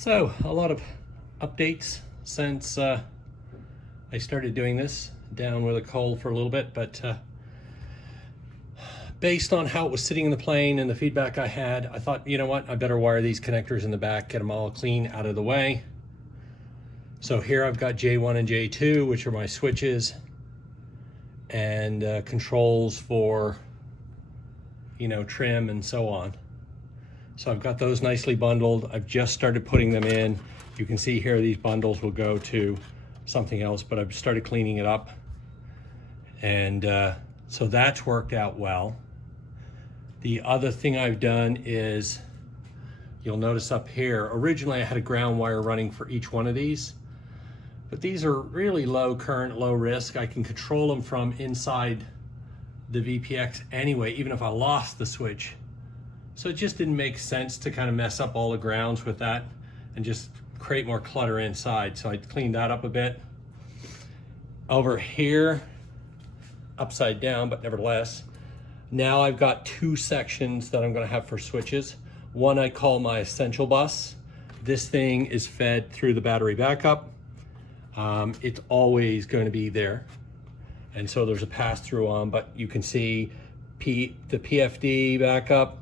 So a lot of updates since I started doing this, down with a cold for a little bit, but based on how it was sitting in the plane and the feedback I had, I thought, you know what, I better wire these connectors in the back, get them all clean out of the way. So here I've got J1 and J2, which are my switches and controls for, trim and so on. So I've got those nicely bundled. I've just started putting them in. You can see here these bundles will go to something else, but I've started cleaning it up. And so that's worked out well. The other thing I've done is, you'll notice up here, originally I had a ground wire running for each one of these, but these are really low current, low risk. I can control them from inside the VPX anyway, even if I lost the switch. So it just didn't make sense to kind of mess up all the grounds with that and just create more clutter inside. So I cleaned that up a bit. Over here, upside down, but nevertheless, now I've got two sections that I'm going to have for switches. One I call my essential bus. This thing is fed through the battery backup. It's always going to be there. And so there's a pass-through on, but you can see the PFD backup,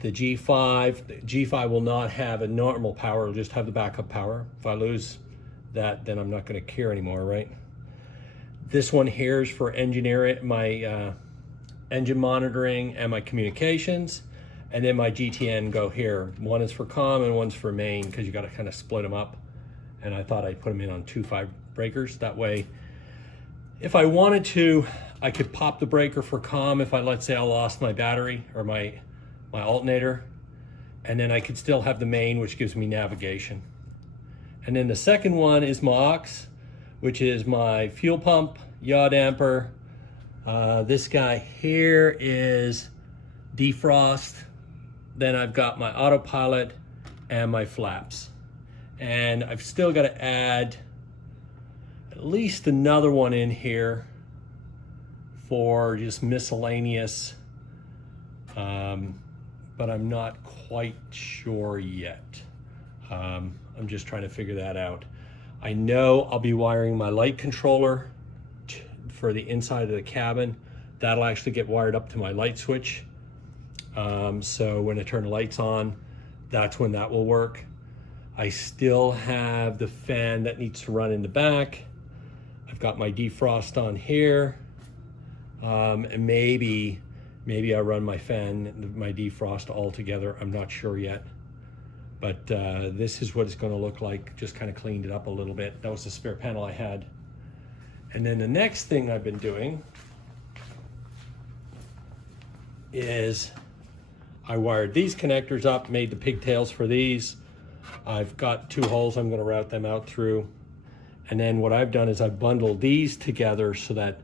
the G5. The G5 will not have a normal power, it'll just have the backup power. If I lose that, then I'm not going to care anymore, right? This one here is for my engine monitoring and my communications. And then my GTN go here. One is for comm and one's for main, because you got to kind of split them up. And I thought I'd put them in on 2.5 breakers. That way, if I wanted to, I could pop the breaker for comm if let's say I lost my battery or my alternator, and then I could still have the main, which gives me navigation. And then the second one is my aux, which is my fuel pump, yaw damper. This guy here is defrost. Then I've got my autopilot and my flaps. And I've still got to add at least another one in here for just miscellaneous, but I'm not quite sure yet. I'm just trying to figure that out. I know I'll be wiring my light controller for the inside of the cabin. That'll actually get wired up to my light switch. So when I turn the lights on, that's when that will work. I still have the fan that needs to run in the back. I've got my defrost on here. And maybe I run my fan, my defrost all together. I'm not sure yet. But this is what it's going to look like. Just kind of cleaned it up a little bit. That was the spare panel I had. And then the next thing I've been doing is I wired these connectors up, made the pigtails for these. I've got two holes I'm going to route them out through. And then what I've done is I've bundled these together so that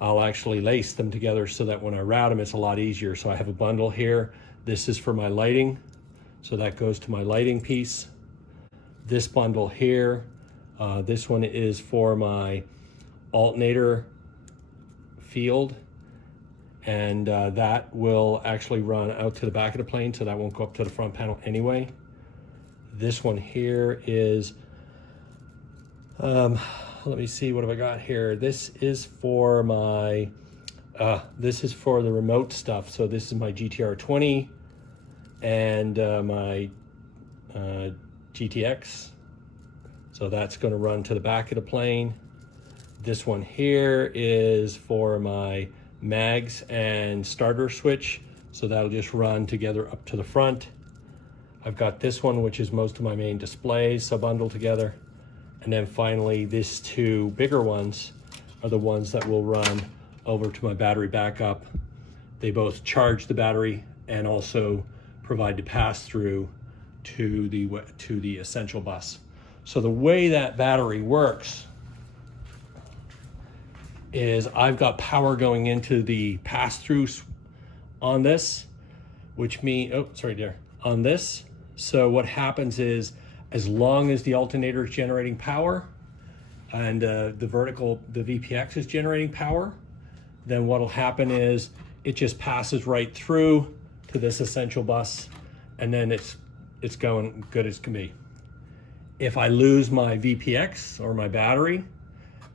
I'll actually lace them together so that when I route them, it's a lot easier. So I have a bundle here. This is for my lighting. So that goes to my lighting piece. This bundle here, this one is for my alternator field. And that will actually run out to the back of the plane, so that won't go up to the front panel anyway. This one here is, let me see, what have I got here? This is for my, this is for the remote stuff. So this is my GTR 20 and my GTX. So that's going to run to the back of the plane. This one here is for my mags and starter switch. So that'll just run together up to the front. I've got this one, which is most of my main displays, so bundled together. And then finally, these two bigger ones are the ones that will run over to my battery backup. They both charge the battery and also provide the pass-through to the essential bus. So the way that battery works is I've got power going into the pass-through on this, which means, on this. So what happens is, as long as the alternator is generating power and the VPX is generating power, then what'll happen is it just passes right through to this essential bus, and then it's going good as can be. if I lose my VPX or my battery,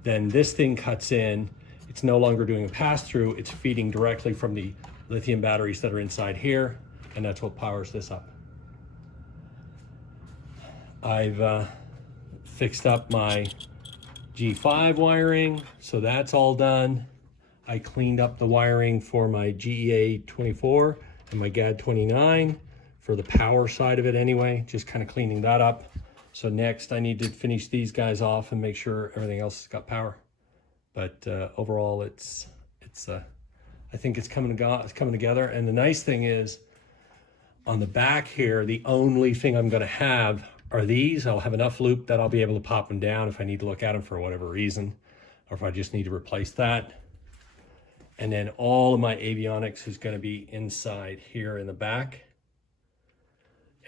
then this thing cuts in. It's no longer doing a pass-through. It's feeding directly from the lithium batteries that are inside here, and that's what powers this up. I've fixed up my G5 wiring, so that's all done. I cleaned up the wiring for my GEA24 and my GAD29 for the power side of it anyway, just kind of cleaning that up. So next I need to finish these guys off and make sure everything else has got power. But overall I think it's coming together. And the nice thing is on the back here, the only thing I'm gonna have are these. I'll have enough loop that I'll be able to pop them down if I need to look at them for whatever reason, or if I just need to replace that. And then all of my avionics is going to be inside here in the back.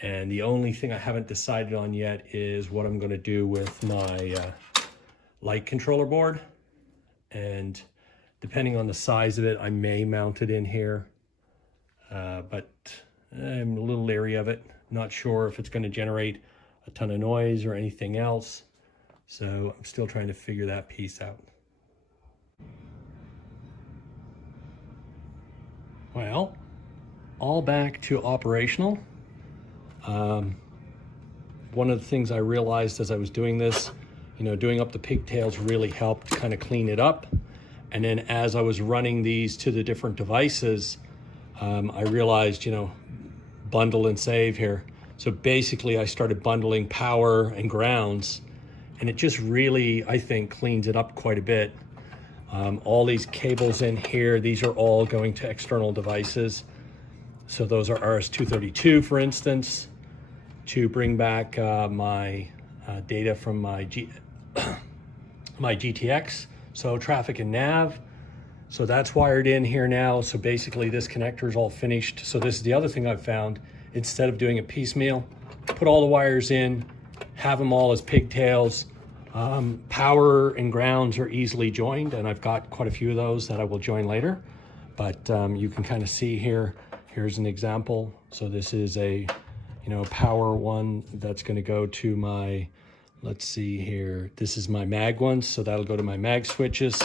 And the only thing I haven't decided on yet is what I'm going to do with my light controller board. And depending on the size of it, I may mount it in here. But I'm a little leery of it. Not sure if it's going to generate a ton of noise or anything else. So I'm still trying to figure that piece out. Well, all back to operational. One of the things I realized as I was doing this, doing up the pigtails really helped kind of clean it up. And then as I was running these to the different devices, I realized, bundle and save here. So basically I started bundling power and grounds, and it just really, I think, cleans it up quite a bit. All these cables in here, these are all going to external devices. So those are RS-232, for instance, to bring back my data from my my GTX, so traffic and nav. So that's wired in here now. So basically this connector is all finished. So this is the other thing I've found. Instead of doing it piecemeal, put all the wires in, have them all as pigtails. Power and grounds are easily joined, and I've got quite a few of those that I will join later. But you can kind of see here, here's an example. So this is a, power one that's going to go to my, let's see here. This is my mag one, so that'll go to my mag switches.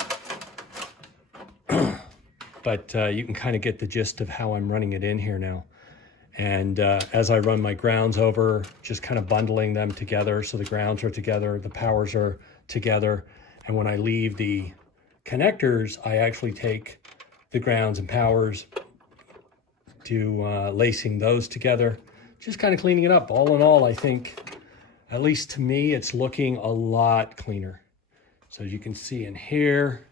But you can kind of get the gist of how I'm running it in here now. And as I run my grounds over, just kind of bundling them together. So the grounds are together, the powers are together. And when I leave the connectors, I actually take the grounds and powers, to lacing those together, just kind of cleaning it up. All in all, I think, at least to me, it's looking a lot cleaner. So as you can see in here,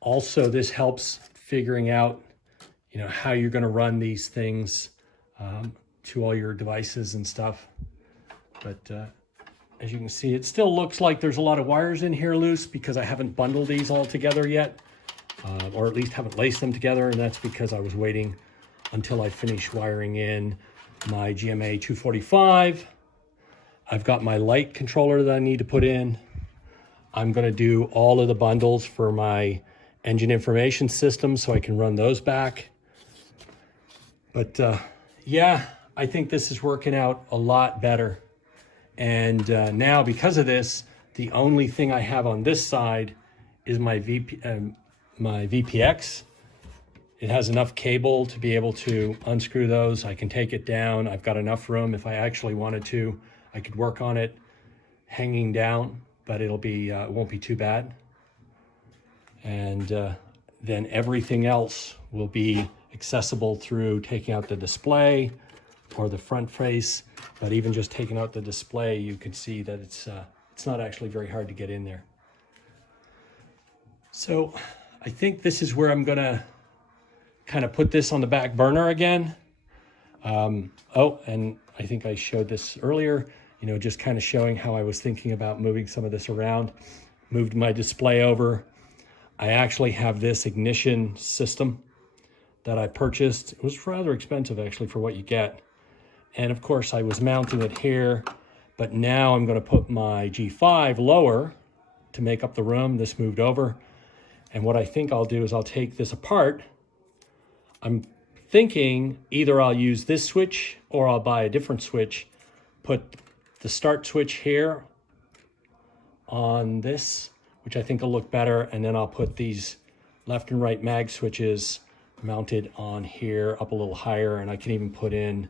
also this helps figuring out, how you're going to run these things to all your devices and stuff. But as you can see, it still looks like there's a lot of wires in here loose because I haven't bundled these all together yet, or at least haven't laced them together, and that's because I was waiting until I finish wiring in my GMA 245. I've got my light controller that I need to put in. I'm going to do all of the bundles for my engine information system so I can run those back. But yeah, I think this is working out a lot better. And now because of this, the only thing I have on this side is my VPX. It has enough cable to be able to unscrew those. I can take it down. I've got enough room. If I actually wanted to, I could work on it hanging down, but it won't be too bad. And then everything else will be accessible through taking out the display or the front face. But even just taking out the display, you can see that it's not actually very hard to get in there. So I think this is where I'm gonna kind of put this on the back burner again. Oh, and I think I showed this earlier, just kind of showing how I was thinking about moving some of this around. Moved my display over. I actually have this ignition system that I purchased. It was rather expensive actually for what you get. And of course I was mounting it here, but now I'm going to put my G5 lower to make up the room. This moved over. And what I think I'll do is I'll take this apart. I'm thinking either I'll use this switch or I'll buy a different switch, put the start switch here on this, which I think will look better, and then I'll put these left and right mag switches mounted on here up a little higher, and I can even put in,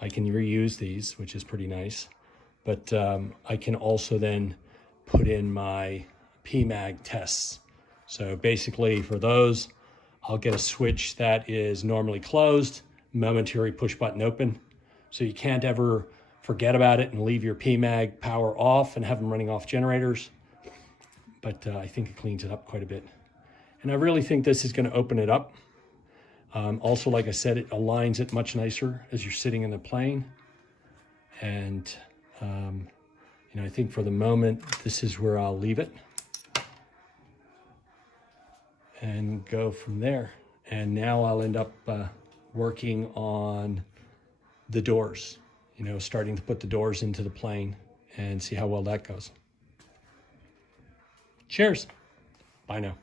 I can reuse these, which is pretty nice, but I can also then put in my PMAG tests. So basically for those, I'll get a switch that is normally closed, momentary push button open, so you can't ever forget about it and leave your PMAG power off and have them running off generators. But I think it cleans it up quite a bit. And I really think this is going to open it up. Also, like I said, it aligns it much nicer as you're sitting in the plane. And, you know, I think for the moment, this is where I'll leave it and go from there. And now I'll end up working on the doors, you know, starting to put the doors into the plane and see how well that goes. Cheers. Bye now.